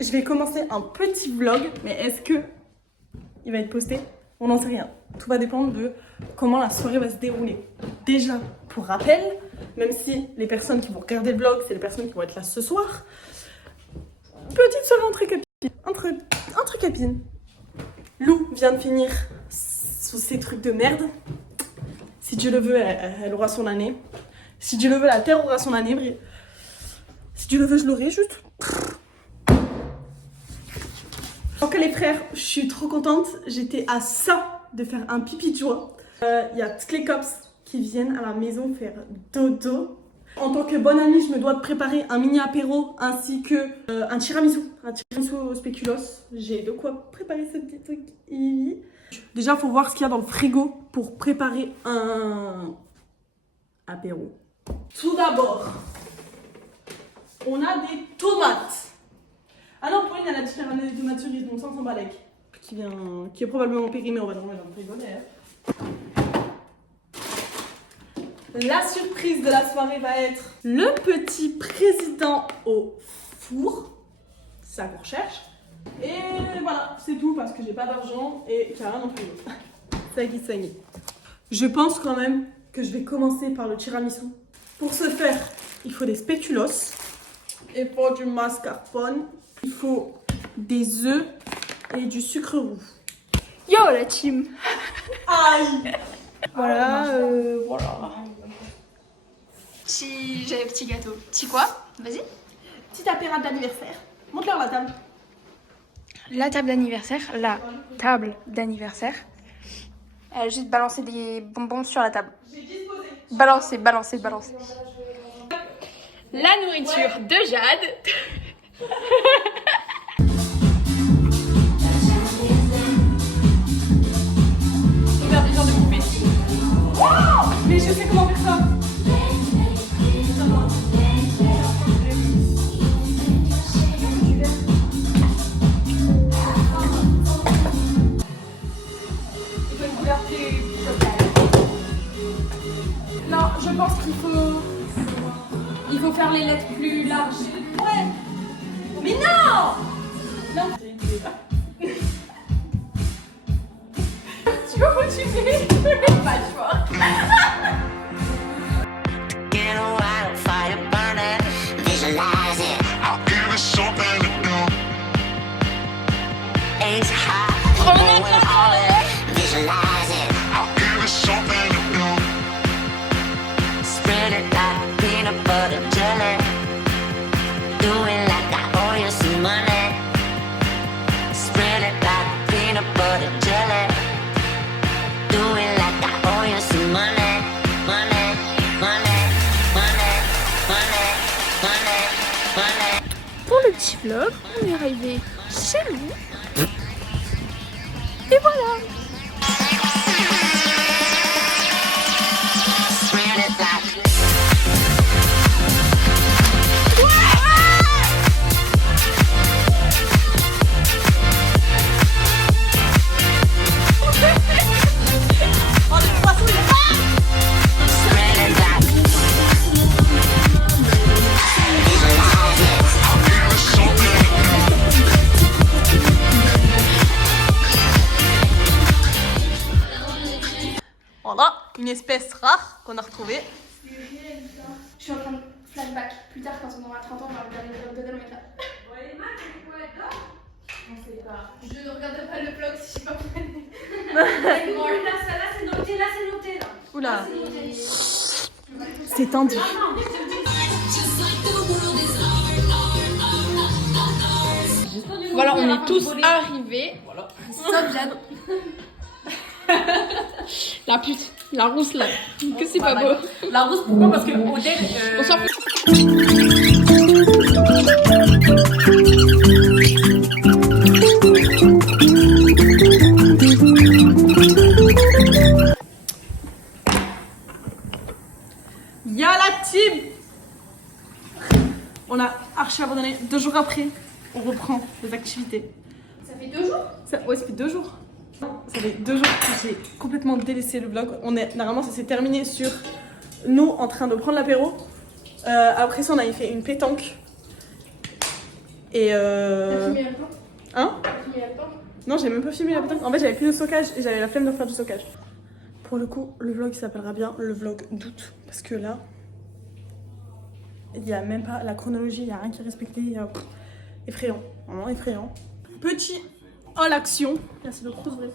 Je vais commencer un petit vlog, mais est-ce que il va être posté? On n'en sait rien. Tout va dépendre de comment la soirée va se dérouler. Déjà, pour rappel, même si les personnes qui vont regarder le vlog, c'est les personnes qui vont être là ce soir, petite soirée entre copines. Entre copines. Lou vient de finir sous ces trucs de merde. Si Dieu le veut, elle aura son année. Si Dieu le veut, la terre aura son année. Si Dieu le veut, je l'aurai juste. Donc les frères, je suis trop contente. J'étais à ça de faire un pipi de joie. Il y a toutes les cops qui viennent à la maison faire dodo. En tant que bonne amie, je me dois de préparer un mini apéro ainsi que un tiramisu au spéculoos. J'ai de quoi préparer ce petit truc. Déjà, il faut voir ce qu'il y a dans le frigo pour préparer un apéro. Tout d'abord, on a des tomates. Ah non, Pauline, elle a dit qu'elle ramenait des tomates cerises, donc ça, on s'en balèque. Qui est probablement périmé, on va le remettre dans le frigo d'ailleurs. La surprise de la soirée va être le petit président au four. C'est ça qu'on recherche. Et voilà, c'est tout parce que j'ai pas d'argent et qu'il n'y a rien non plus. Ça y est. Je pense quand même que je vais commencer par le tiramisu. Pour ce faire, il faut des spéculoos. Et pour du mascarpone, il faut des œufs et du sucre roux. Yo la team. Aïe. Voilà. J'avais petit gâteau. Petit quoi? Vas-y. Petit apéro d'anniversaire. Montre-leur la table. La table d'anniversaire. La table d'anniversaire. Elle a juste balancé des bonbons sur la table. J'ai disposé. Balancer. La nourriture de Jade. Regarde les gens de poupées. Wow, mais je sais comment faire ça. Non, je pense qu'il faut faire les lettres plus larges. Ouais. Mais non. Non. Tu veux continuer? Pas le choix. Get a wildfire burning, visualize it. I'll give it something to do. Ace high, going all in, visualize it. I'll give it something to do. Spread it like peanut butter jelly. Do it like I owe you some money. Spread it like peanut butter jelly. Do it like I owe you some money. Pour le petit vlog, on est arrivé chez nous. Et voilà. Voilà, une espèce rare qu'on a retrouvée. Je suis en train de flashback. Plus tard, quand on aura 30 ans, on va regarder le vlog de Dalometa. On sait pas. Je ne regarderai pas le vlog si je sais pas Là, c'est noté, là. Oula. C'est tendu. Voilà, on est tous arrivés. Voilà. Sauf Jade. La pute, la rousse là. Que c'est pas beau. La rousse, pourquoi? Parce que Odette. On s'en fout. Y'a la team. On a archi abandonné. 2 jours après, on reprend les activités. Ça fait 2 jours? Ouais, ça fait 2 jours. Ça fait 2 jours que j'ai complètement délaissé le vlog. Normalement, ça s'est terminé sur nous en train de prendre l'apéro. Après ça, on avait fait une pétanque. Et T'as filmé la pétanque? Hein? T'as filmé la pétanque? Non, j'ai même pas filmé la pétanque. En fait, j'avais plus de stockage et j'avais la flemme de faire du stockage. Pour le coup, le vlog s'appellera bien le vlog d'août. Parce que là, il n'y a même pas la chronologie, il n'y a rien qui est respecté. Effrayant, vraiment effrayant. Petit all action. Merci de trop vrai.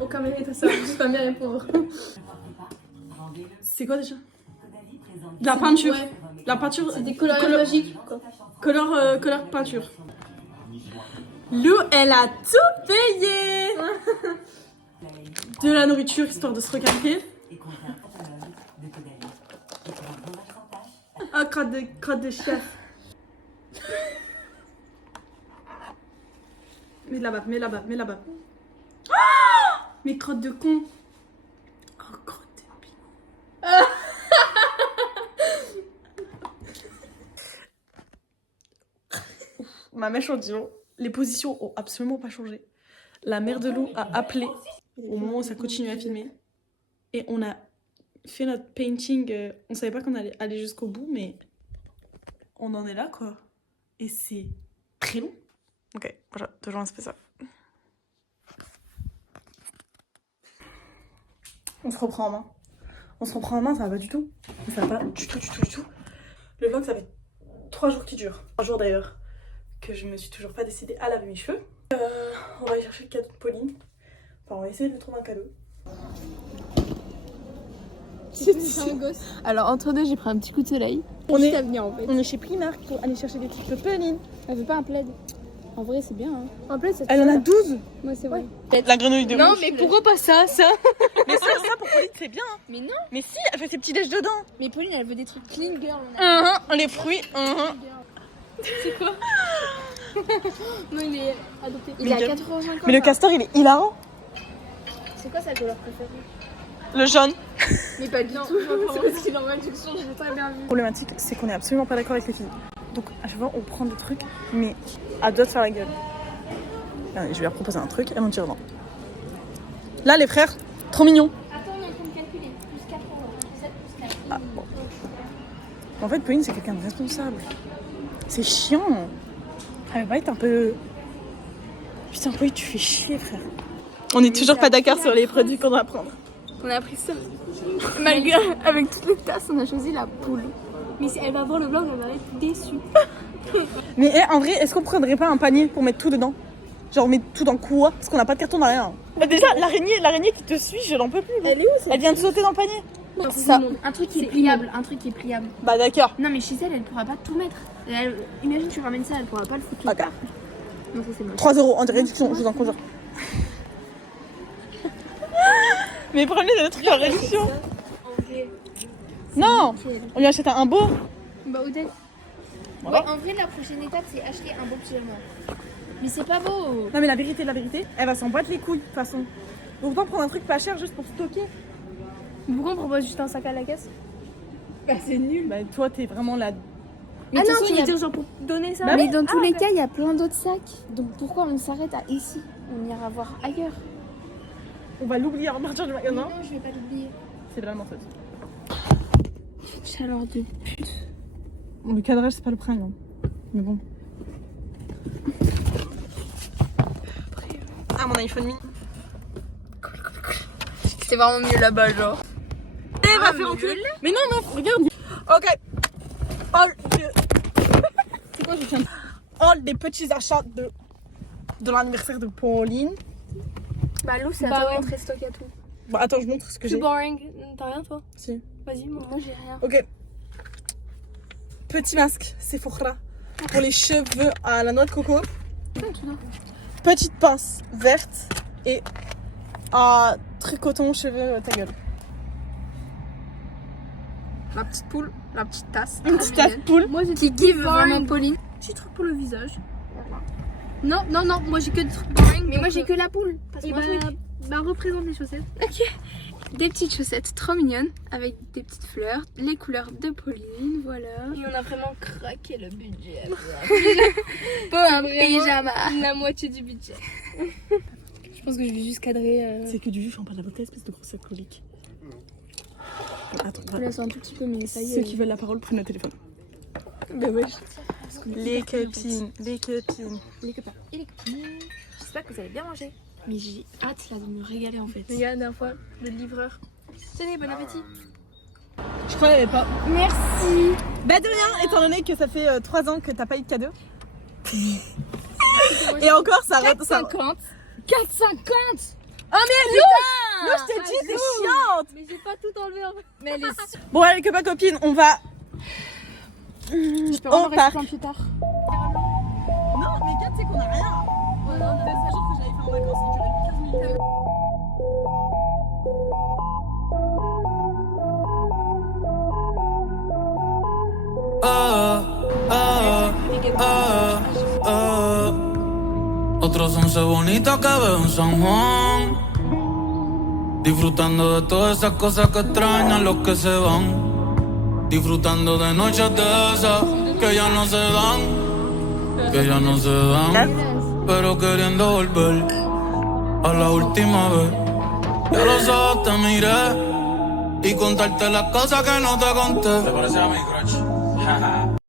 Aucun mérite à ça, juste pas bien répondre. C'est quoi déjà? De la peinture. Ouais. La peinture. C'est des coloriages magiques. Couleur peinture. Lou, elle a tout payé. De la nourriture histoire de se requinquer. Ah, crotte de chef. Mets là-bas. Ah, mes crottes de con. Oh, crotte de piment. Ma mèche audio, les positions ont absolument pas changé. La mère de Lou a appelé au moment où ça continue à filmer. Et on a fait notre painting. On savait pas qu'on allait aller jusqu'au bout, mais on en est là, quoi. Et c'est très long. Ok, voilà, toujours on se fait ça. On se reprend en main. Ça va pas du tout. Ça va pas du tout. Le vlog, ça fait 3 jours qui durent. 3 jours d'ailleurs. Que je me suis toujours pas décidée à laver mes cheveux. On va aller chercher le cadeau de Pauline. Enfin, on va essayer de lui trouver un cadeau. C'est un gosse. Alors entre deux, j'ai pris un petit coup de soleil. On Juste est- à venir en fait. On est chez Primark pour aller chercher des trucs de Pauline. Elle veut pas un plaid. En vrai, c'est bien. Hein. Un plaid, c'est Elle en a 12. Moi, c'est vrai. La grenouille de Non, rouge. mais pourquoi pas ça? Mais ça pour Pauline, c'est bien. Mais non. Mais si, elle fait ses petits déj dedans. Mais Pauline, elle veut des trucs clean girl. On a Les fruits. C'est quoi? Non, il est adopté. Il est à 4,50 €. Mais le castor, il est hilarant. C'est quoi sa couleur préférée? Le jaune. Mais pas du tout. C'est parce qu'il est en réduction, je l'ai très bien vu. La problématique, c'est qu'on est absolument pas d'accord avec les filles. Donc à chaque fois, on prend des trucs, mais à deux de faire la gueule. Allez, je vais leur proposer un truc, elles vont dire non. Là, les frères, trop mignons. Attends, on est en train de calculer. Plus 4 €. 7 plus 4. Ah, bon. En fait, Pauline, c'est quelqu'un de responsable. C'est chiant. Elle va pas être un peu... Putain, Pauline, tu fais chier, frère. On est toujours pas d'accord sur les produits qu'on doit prendre. On a pris ça. Malgré, avec toutes les tasses, on a choisi la poule. Mais si elle va voir le vlog, elle va être déçue. Mais en vrai, est-ce qu'on prendrait pas un panier pour mettre tout dedans? Genre, on met tout dans quoi? Parce qu'on n'a pas de carton, rien. Bah déjà, l'araignée qui te suit, je n'en peux plus. Elle est où Elle vient de sauter dans le panier. ça. Un truc qui est pliable. Un truc qui est pliable. Bah d'accord. Non, mais chez elle, elle pourra pas tout mettre. Imagine, tu ramènes ça, elle pourra pas le foutre. Ok. Non, ça c'est moche. 3 € en réduction, je vous en conjure. Mais prenez le truc en réduction. En vrai. Non, Nickel. on lui achète un beau. Bah, Odette. Voilà. Ouais, en vrai, la prochaine étape, c'est acheter un beau pyjama. Mais c'est pas beau. Non mais la vérité, elle va s'en battre les couilles de toute façon. Donc autant prendre un truc pas cher juste pour stocker. Pourquoi on propose juste un sac à la caisse? Bah, c'est nul. Bah toi t'es vraiment la... Mais Ah de non, toute façon, tu il y veux a- dire genre pour donner ça? Bah Mais oui. dans tous Ah, les ok. cas, il y a plein d'autres sacs. Donc pourquoi on s'arrête à ici? On ira voir ailleurs. On va l'oublier en marchant du magasin. Non, je vais pas l'oublier. C'est vraiment ça. Chaleur de pute. Le cadrage c'est pas le problème. Mais bon. Ah mon iPhone mini. C'est vraiment mieux là-bas, genre. Et va faire enculer. Mais non, regarde. Ok. C'est quoi je tiens? All des petits achats de l'anniversaire de Pauline. Bah Lou, c'est à Bah toi ouais. de montrer stock à tout. Bon attends, je montre ce que Plus j'ai. boring. T'as rien toi? Si. Vas-y, moi j'ai rien. Ok. Petit masque Sephora pour les cheveux à la noix de coco. Petite pince verte et un truc coton cheveux ta gueule. La petite poule, la petite tasse. Une petite tasse poule. Moi j'ai Qui give vraiment Pauline. petit truc pour le visage. Non, non, non, moi j'ai que des trucs boring. Mais moi j'ai que la poule. Parce Et que bah, bah représente les chaussettes. des petites chaussettes trop mignonnes avec des petites fleurs, les couleurs de Pauline, voilà. Et on a vraiment craqué le budget. Pour un pyjama. La moitié du budget. Je pense que je vais juste cadrer. C'est que du jus, je prends pas de la bouteille, espèce de grosse alcoolique. Attends, Je laisse un tout petit peu, mais ça y est. ceux qui veulent la parole prennent le téléphone. Bah wesh. qu'on est Les hyper connus, en fait. copines, les copines. Les copains et les copines. J'espère que vous avez bien mangé. Mais j'ai hâte là de me régaler en fait. Les gars, la dernière fois, le livreur. Tenez, bon appétit. Je crois qu'il n'y avait pas. Merci. Bah de rien, étant donné que ça fait 3 ans que t'as pas eu de cadeau. Et encore, ça arrête. 4,50. 4,50. Oh mais putain! Non, je t'ai dit, c'est chiante! Mais j'ai pas tout enlevé en fait. Mais elle est. Bon, allez, copains, copines, on va. Je peux On part. rester plus tard. Non, mais 4, c'est qu'on a rien. C'est ça, genre que j'avais fait en vacances, ça durait 15 minutes. Otros 11 bonitas que veo en San Juan, disfrutando de todas esas cosas que extrañan los que se van, disfrutando de noches de esas que ya no se dan, que ya no se dan, pero queriendo volver a la última vez. Ya los ojos te miré y contarte las cosas que no te conté. ¿Te parece a mi crush?